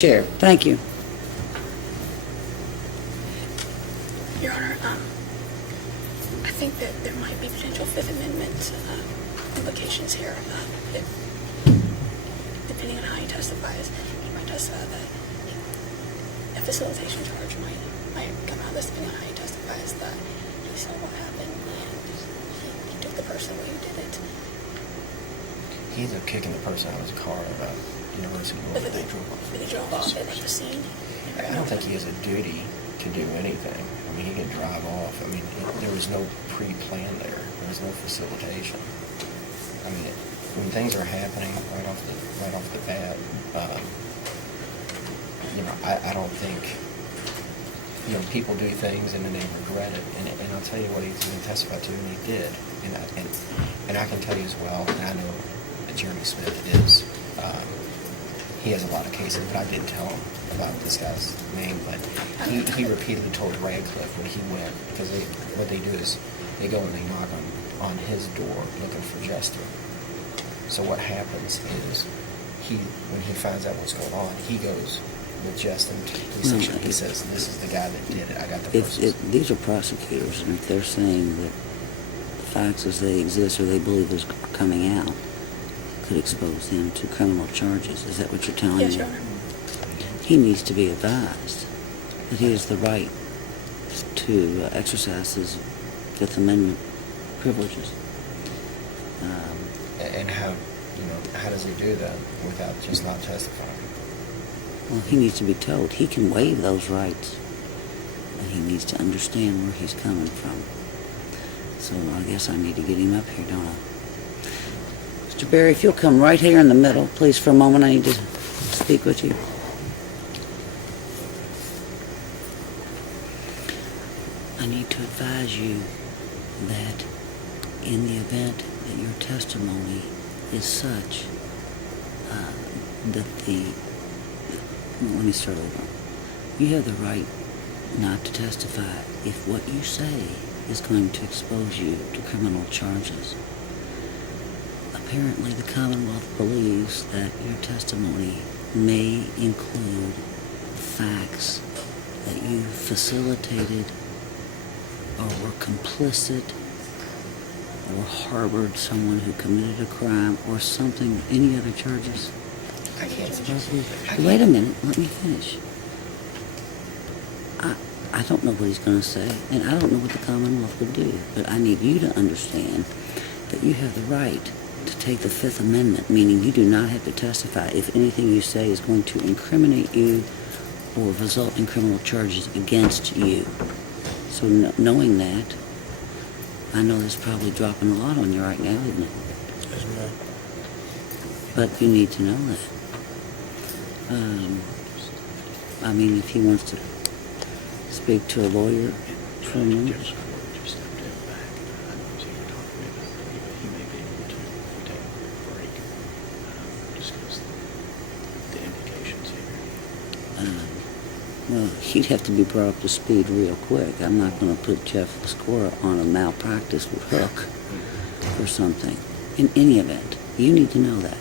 Chair, thank you. Your Honor, I think that there might be potential Fifth Amendment implications here. Depending on how he testifies, he might testify that a facilitation charge might come out of this, depending on how he testifies that he saw what happened and he took the person where he did it. He's kicking the person out of his car about University of Louisville. They drove off at the scene. I don't think he has a duty to do anything. I mean, he can drive off. I mean, there was no pre-plan there. There was no facilitation. I mean, when things are happening right off the bat, I don't think, people do things and then they regret it. And I'll tell you what he's going to testify to, and he did. And I can tell you as well, and I know that Jeremy Smith is, he has a lot of cases, but I didn't tell him about this guy's name. But he repeatedly told Radcliffe when he went, because what they do is they go and they knock on his door looking for Jester. So what happens is when he finds out what's going on, he goes with Jester to the police station. He says, "This is the guy that did it. I got the person." These are prosecutors, and if they're saying that the facts as they exist or they believe is coming out could expose them to criminal charges. Is that what you're telling Yes, me? Your Honor. He needs to be advised that he has the right to exercise his Fifth Amendment privileges. And how does he do that without just not testifying? Well, he needs to be told he can waive those rights, and he needs to understand where he's coming from. So I guess I need to get him up here, don't I? Mr. Berry, if you'll come right here in the middle, please, for a moment. I need to speak with you. I need to advise you that in the event that your testimony is such that let me start over. You have the right not to testify if what you say is going to expose you to criminal charges. Apparently, the Commonwealth believes that your testimony may include facts that you facilitated or were complicit or harbored someone who committed a crime or something, any other charges? I can't. Wait a minute, let me finish. I don't know what he's going to say, and I don't know what the Commonwealth would do, but I need you to understand that you have the right to take the Fifth Amendment, meaning you do not have to testify if anything you say is going to incriminate you or result in criminal charges against you. So knowing that, I know this is probably dropping a lot on you right now, isn't it? Yes, ma'am. But you need to know that. I mean, if he wants to speak to a lawyer for a moment. Well, he'd have to be brought up to speed real quick. I'm not going to put Jeff Squirrel on a malpractice hook or something. In any event, you need to know that.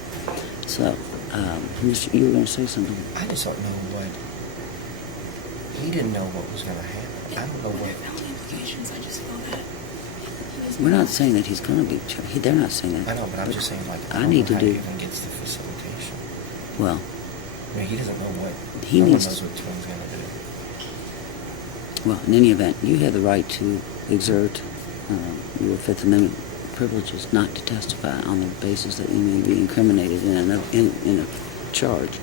So, you were going to say something? I just don't know what. He didn't know what was going to happen. I don't know what. Implications. I just feel that We're not saying that he's going to be charged. They're not saying that. I know, but I'm just saying, I need to how do. he even gets the facilitation. Well, I mean, he doesn't know what. He no needs. one knows what Twin's going to do. Well, in any event, you have the right to exert your Fifth Amendment privileges not to testify on the basis that you may be incriminated in a charge.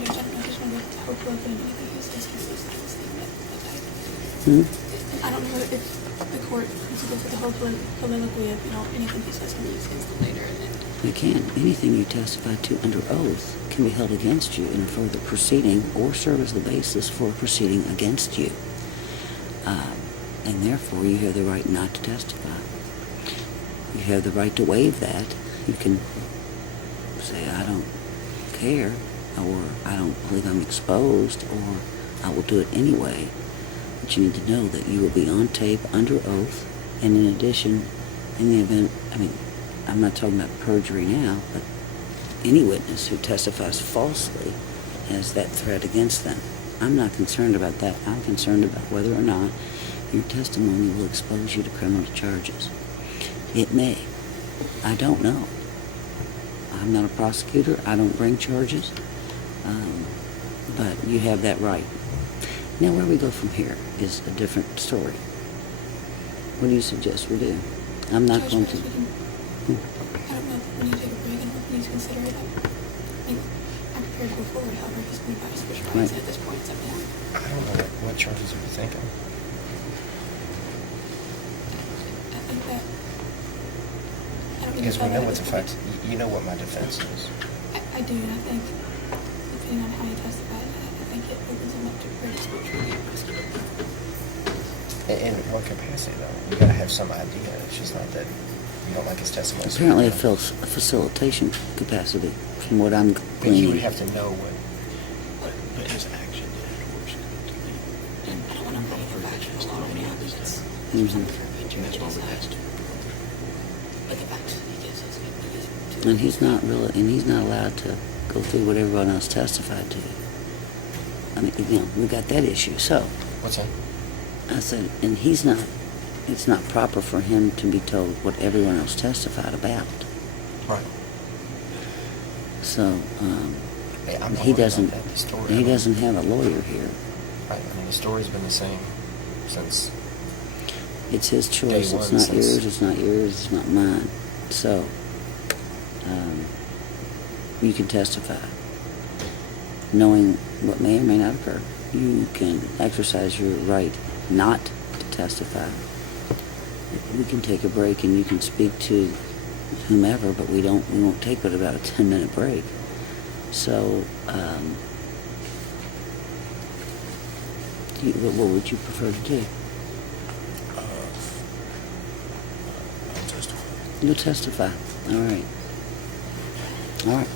I just want to hope that anything he says consistent statement. I don't know if the court needs to go for the whole colloquy of anything he says can be used against him later. You can. Anything you testify to under oath can be held against you in a further proceeding or serve as the basis for a proceeding against you. And therefore, you have the right not to testify. You have the right to waive that. You can say, I don't care, or I don't believe I'm exposed, or I will do it anyway. But you need to know that you will be on tape under oath, and in addition, in the event, I'm not talking about perjury now, but any witness who testifies falsely as that threat against them. I'm not concerned about that. I'm concerned about whether or not your testimony will expose you to criminal charges. It may. I don't know. I'm not a prosecutor. I don't bring charges. But you have that right. Now, where we go from here is a different story. What do you suggest we do? I'm not Judge, going to... perhaps we can, I don't know, when you take a break and we need to consider it. I mean, I'm prepared to go forward, however, his new advice, which Right. at this point, it's up to him. I don't know what charges are you thinking? I think that, I don't need to Because tell we that know at what this the point. facts, you know what my defense is. I do, and I think, depending on how you testify, I think it opens him up to great exposure to the prosecutor. In what capacity, though? You gotta have some idea. It's just not that you don't like his testimony. so Apparently you a don't. facilitation capacity, from what I'm But you gleaning. would have to know what. But his action afterwards to be And I don't want to bring it back to the law right now, because it's Mhm. something for him to and that's why we decide. asked him. But the facts that he gives us, he gives to And he's not really, and he's not allowed to go through what everyone else testified to. I mean, we got that issue. So, What's that? I said, and it's not proper for him to be told what everyone else testified about. Right. So, Yeah, I'm not he worried about doesn't, that. The story, I he mean, doesn't have a lawyer here. Right. I mean, the story's been the same since. It's his choice. Day It's one not since- yours. It's not yours. It's not mine. So, you can testify, knowing what may or may not occur. You can exercise your right not to testify. We can take a break, and you can speak to whomever, but we won't take but about a 10-minute break. So, what would you prefer to do? I'll testify. You'll testify. All right. All right.